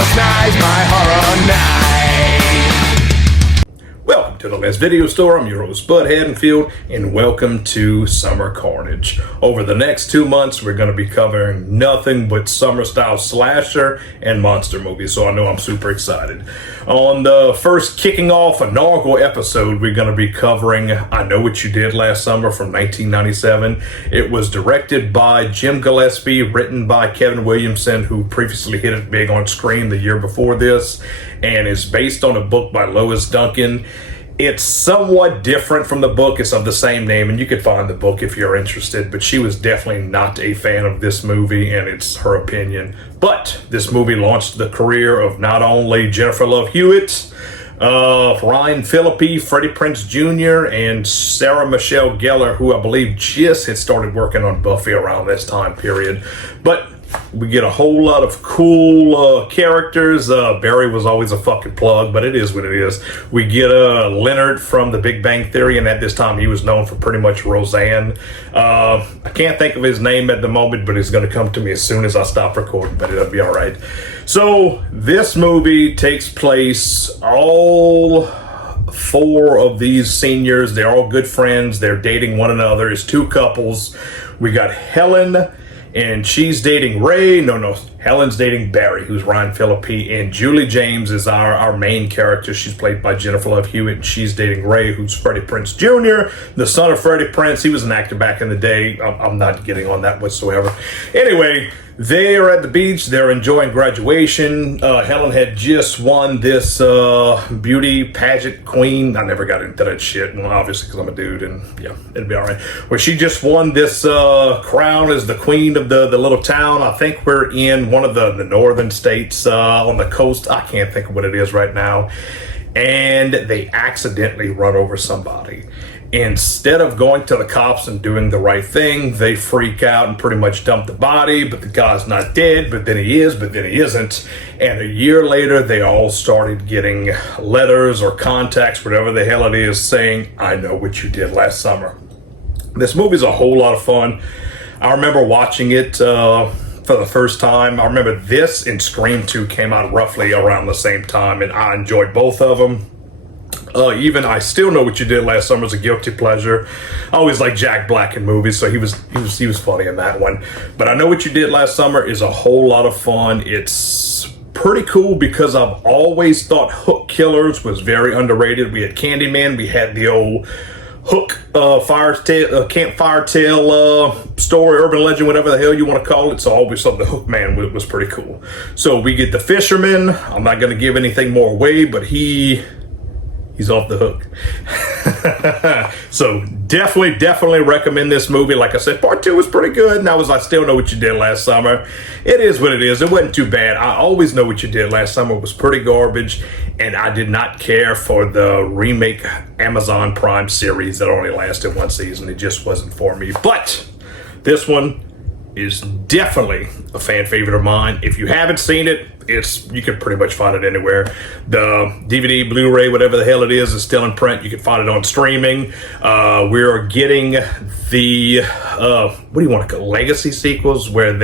Last night's my horror night. Welcome to the Last Video Store. I'm your host, Bud Haddonfield, and welcome to Summer Carnage. Over the next 2 months, we're going to be covering nothing but summer-style slasher and monster movies, so I know I'm super excited. On the first kicking off inaugural episode, we're going to be covering I Know What You Did Last Summer from 1997. It was directed by Jim Gillespie, written by Kevin Williamson, who previously hit it big on screen the year before this, and is based on a book by Lois Duncan. It's somewhat different from the book. It's of the same name, and you could find the book if you're interested, but she was definitely not a fan of this movie, and it's her opinion. But this movie launched the career of not only Jennifer Love Hewitt, Ryan Phillippe, Freddie Prinze Jr., and Sarah Michelle Gellar, who I believe just had started working on Buffy around this time period. But we get a whole lot of cool characters. Barry was always a fucking plug, but it is what it is. We get Leonard from The Big Bang Theory, and at this time he was known for pretty much Roseanne. I can't think of his name at the moment, but it's going to come to me as soon as I stop recording, but it'll be all right. So this movie takes place, all four of these seniors, they're all good friends. They're dating one another. It's two couples. We got Helen, and she's dating Ray. No, Helen's dating Barry, who's Ryan Phillippe, and Julie James is our main character. She's played by Jennifer Love Hewitt, and she's dating Ray, who's Freddie Prinze Jr., the son of Freddie Prinze. He was an actor back in the day. I'm not getting on that whatsoever. Anyway, they are at the beach. They're enjoying graduation. Helen had just won this beauty pageant queen. I never got into that shit, well, obviously, because I'm a dude, and yeah, it'll be all right. Well, she just won this crown as the queen of the little town. I think we're in one of the northern states on the coast. I can't think of what it is right now. And they accidentally run over somebody. Instead of going to the cops and doing the right thing, they freak out and pretty much dump the body, but the guy's not dead, but then he is, but then he isn't. And a year later, they all started getting letters or contacts, whatever the hell it is, saying, I know what you did last summer. This movie's a whole lot of fun. I remember watching it for the first time. I remember this and Scream 2 came out roughly around the same time, and I enjoyed both of them. Even I Still Know What You Did Last Summer is a guilty pleasure. I always like Jack Black in movies, so he was funny in that one. But I Know What You Did Last Summer is a whole lot of fun. It's pretty cool because I've always thought Hook Killers was very underrated. We had Candyman, we had the old Hook campfire tale story, urban legend, whatever the hell you want to call it. So I always thought the Hook Man was pretty cool. So we get the Fisherman. I'm not going to give anything more away, but he's off the hook. So definitely recommend this movie. Like I said, part 2 was pretty good, and I Still Know What You Did Last Summer. It is what it is. It wasn't too bad. I Always Know What You Did Last Summer was pretty garbage, and I did not care for the remake Amazon Prime series that only lasted one season. It just wasn't for me. But this one is definitely a fan favorite of mine. If you haven't seen it, you can pretty much find it anywhere. The DVD, Blu-ray, whatever the hell it is still in print. You can find it on streaming. We're getting the what do you want to call legacy sequels, where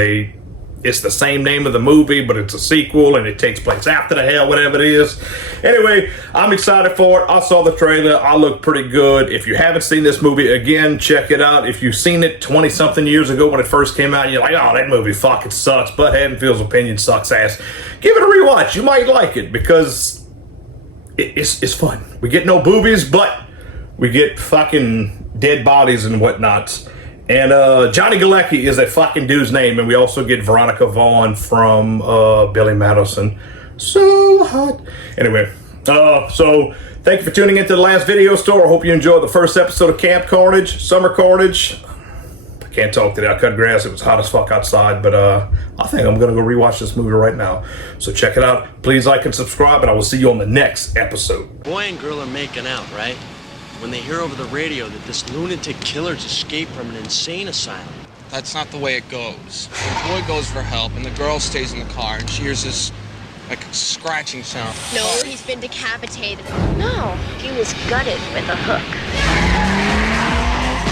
it's the same name of the movie, but it's a sequel and it takes place after the hell, whatever it is. Anyway, I'm excited for it. I saw the trailer. I look pretty good. If you haven't seen this movie, again, check it out. If you've seen it 20-something years ago when it first came out, you're like, oh, that movie fucking sucks. Bud Haddonfield's opinion sucks ass. Give it a rewatch. You might like it because it's fun. We get no boobies, but we get fucking dead bodies and whatnot. And Johnny Galecki is a fucking dude's name, and we also get Veronica Vaughn from Billy Madison. So hot. Anyway, so thank you for tuning into the Last Video Store. I hope you enjoyed the first episode of Camp Carnage, Summer Carnage. I can't talk today. I cut grass. It was hot as fuck outside, but I think I'm going to go rewatch this movie right now. So check it out. Please like and subscribe, and I will see you on the next episode. Boy and girl are making out, right? When they hear over the radio that this lunatic killer's escaped from an insane asylum. That's not the way it goes. The boy goes for help, and the girl stays in the car, and she hears this, like, scratching sound. No, he's been decapitated. No, he was gutted with a hook.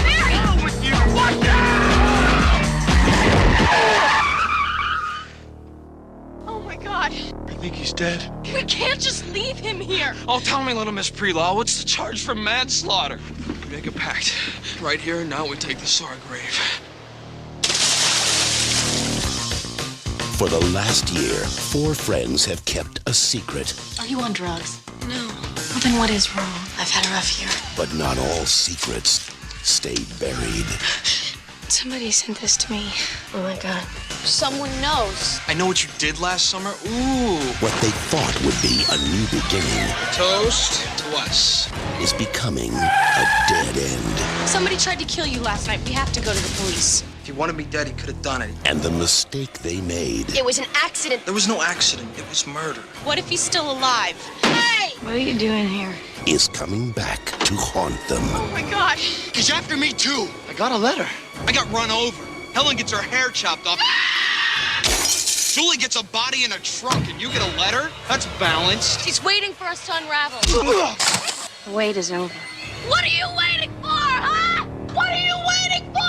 Barry! What's wrong with you? Watch out! Oh my my God. I think he's dead. We can't just leave him here. Oh, tell me, little Miss Prelaw, what's the charge for manslaughter? We make a pact. Right here and now we take this to our grave. For the last year, 4 friends have kept a secret. Are you on drugs? No. Well, then what is wrong? I've had a rough year. But not all secrets stay buried. Somebody sent this to me. Oh my God. Someone knows. I know what you did last summer. Ooh. What they thought would be a new beginning Toast to us. is becoming a dead end. Somebody tried to kill you last night. We have to go to the police. If he wanted me dead, he could have done it. And the mistake they made It was an accident. There was no accident. It was murder. What if he's still alive? Hey! What are you doing here? is coming back to haunt them. Oh my God. He's after me, too. I got a letter. I got run over. Helen gets her hair chopped off. Julie gets a body in a trunk, and you get a letter? That's balanced. She's waiting for us to unravel. The wait is over. What are you waiting for, huh? What are you waiting for?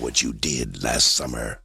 What you did last summer.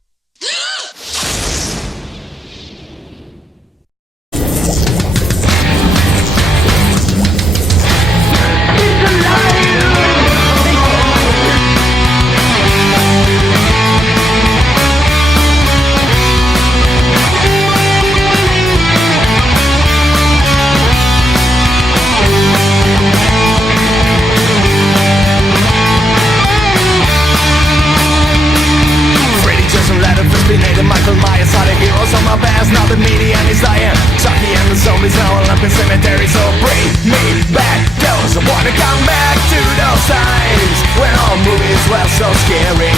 Now the media and he's lying. Chucky and the zombies all up in cemetery. So bring me back those. I wanna come back to those times when all movies were so scary.